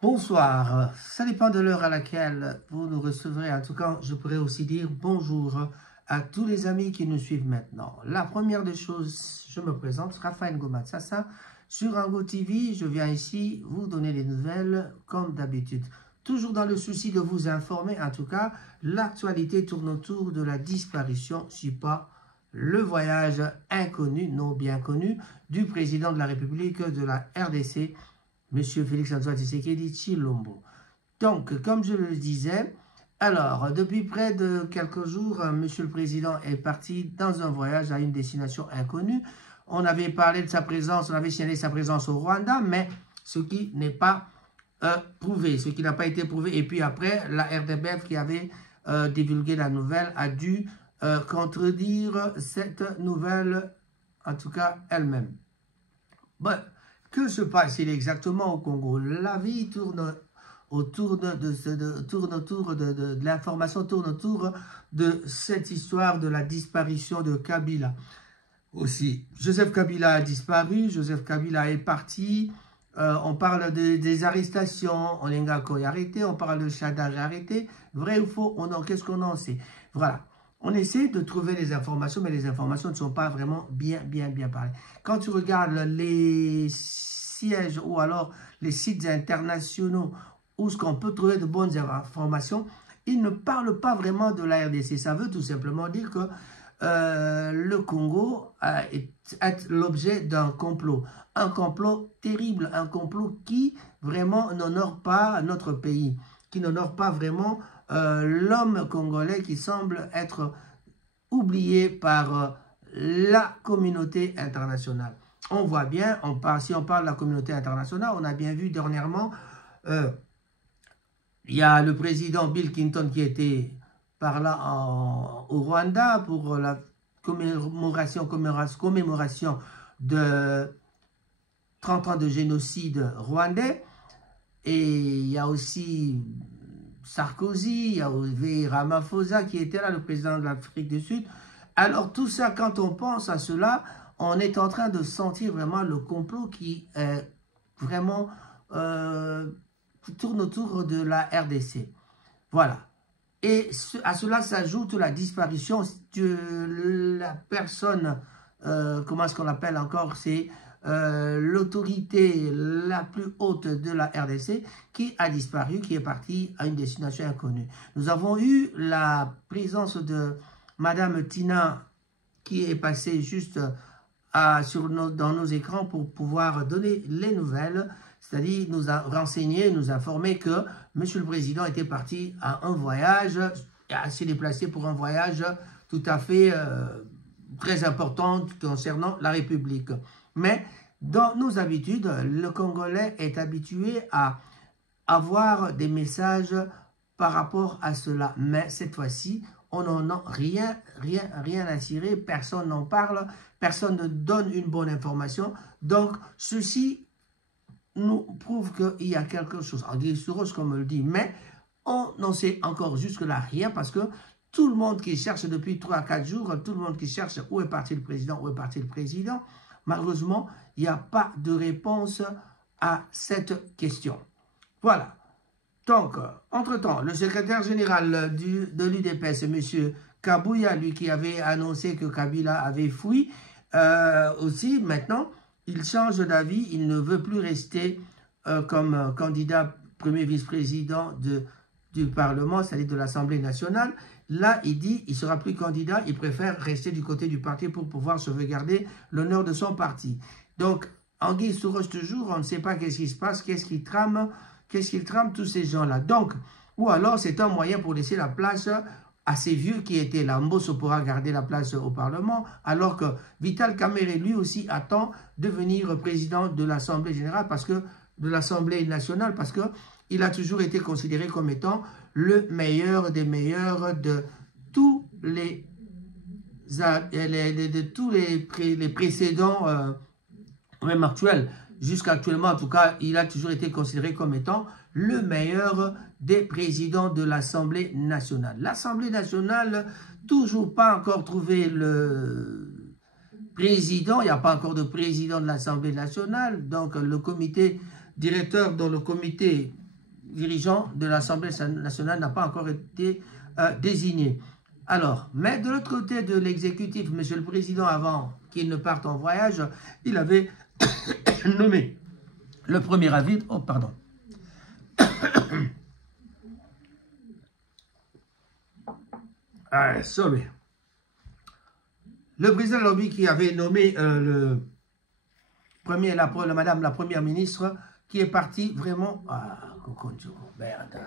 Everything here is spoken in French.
Bonsoir, ça dépend de l'heure à laquelle vous nous recevrez. En tout cas, je pourrais aussi dire bonjour à tous les amis qui nous suivent maintenant. La première des choses, je me présente, Raphaël Gomatsassa. Sur Ango TV, je viens ici vous donner les nouvelles comme d'habitude. Toujours dans le souci de vous informer, en tout cas, l'actualité tourne autour de la disparition, si pas le voyage inconnu, non bien connu, du président de la République de la RDC, Monsieur Félix-Antoine Tshisekedi Tshilombo. Donc, comme je le disais, alors, depuis près de quelques jours, Monsieur le Président est parti dans un voyage à une destination inconnue. On avait parlé de sa présence, on avait signalé sa présence au Rwanda, mais ce qui n'est pas prouvé, ce qui n'a pas été prouvé. Et puis après, la RDBF qui avait divulgué la nouvelle a dû contredire cette nouvelle, en tout cas elle-même. Bon, que se passe-t-il exactement au Congo? La vie tourne autour de l'information, tourne autour de cette histoire de la disparition de Kabila. Aussi, Joseph Kabila a disparu, Joseph Kabila est parti. On parle des arrestations, Olenga Koy arrêté, on parle de Chadaj arrêté. Vrai ou faux, qu'est-ce qu'on en sait? Voilà. On essaie de trouver les informations, mais les informations ne sont pas vraiment bien parlées. Quand tu regardes les sièges ou alors les sites internationaux où ce qu'on peut trouver de bonnes informations, ils ne parlent pas vraiment de la RDC. Ça veut tout simplement dire que le Congo est l'objet d'un complot. Un complot terrible, un complot qui vraiment n'honore pas notre pays, qui n'honore pas vraiment l'homme congolais qui semble être oublié par la communauté internationale. On voit bien, si on parle de la communauté internationale, on a bien vu dernièrement, il y a le président Bill Clinton qui était par là au Rwanda pour la commémoration de 30 ans de génocide rwandais. Et il y a aussi Sarkozy, il y avait Ramaphosa qui était là, le président de l'Afrique du Sud. Alors tout ça, quand on pense à cela, on est en train de sentir vraiment le complot qui est vraiment tourne autour de la RDC. Voilà. Et à cela s'ajoute la disparition de la personne, comment est-ce qu'on l'appelle encore, c'est l'autorité la plus haute de la RDC qui a disparu, qui est partie à une destination inconnue. Nous avons eu la présence de Madame Tina qui est passée juste dans nos écrans pour pouvoir donner les nouvelles, c'est-à-dire nous renseigner, nous informer que Monsieur le Président était parti à un voyage, s'est déplacé pour un voyage tout à fait très important concernant la République. Mais dans nos habitudes, le Congolais est habitué à avoir des messages par rapport à cela. Mais cette fois-ci, on n'en a rien à cirer, personne n'en parle, personne ne donne une bonne information. Donc, ceci nous prouve qu'il y a quelque chose. On dit sur eux, comme on le dit, mais on n'en sait encore jusque-là rien parce que tout le monde qui cherche depuis 3 à 4 jours, tout le monde qui cherche où est parti le président, malheureusement, il n'y a pas de réponse à cette question. Voilà. Donc, entre-temps, le secrétaire général de l'UDPS, M. Kabouya, lui qui avait annoncé que Kabila avait fui, aussi, maintenant, il change d'avis, il ne veut plus rester comme candidat premier vice-président du Parlement, c'est-à-dire de l'Assemblée nationale. Là, il dit qu'il ne sera plus candidat, il préfère rester du côté du parti pour pouvoir sauvegarder l'honneur de son parti. Donc, Anguille sous roche toujours, on ne sait pas qu'est-ce qui se passe, qu'est-ce qu'ils trament tous ces gens-là. Donc, ou alors c'est un moyen pour laisser la place à ces vieux qui étaient là. Mbosso pourra garder la place au Parlement, alors que Vital Kamerhe, lui aussi, attend de devenir président de l'Assemblée générale, de l'Assemblée nationale, parce qu'il a toujours été considéré comme étant le meilleur des meilleurs de tous les précédents, même actuels. Jusqu'à actuellement, en tout cas, il a toujours été considéré comme étant le meilleur des présidents de l'Assemblée nationale. L'Assemblée nationale, toujours pas encore trouvé le président, il n'y a pas encore de président de l'Assemblée nationale, donc le comité directeur dans le comité dirigeant de l'Assemblée nationale n'a pas encore été désigné. Alors, mais de l'autre côté de l'exécutif, M. le Président, avant qu'il ne parte en voyage, il avait nommé le 1er avril, oh pardon, sorry. Le président Lobby qui avait nommé madame la première ministre qui est partie vraiment... Ah, merde.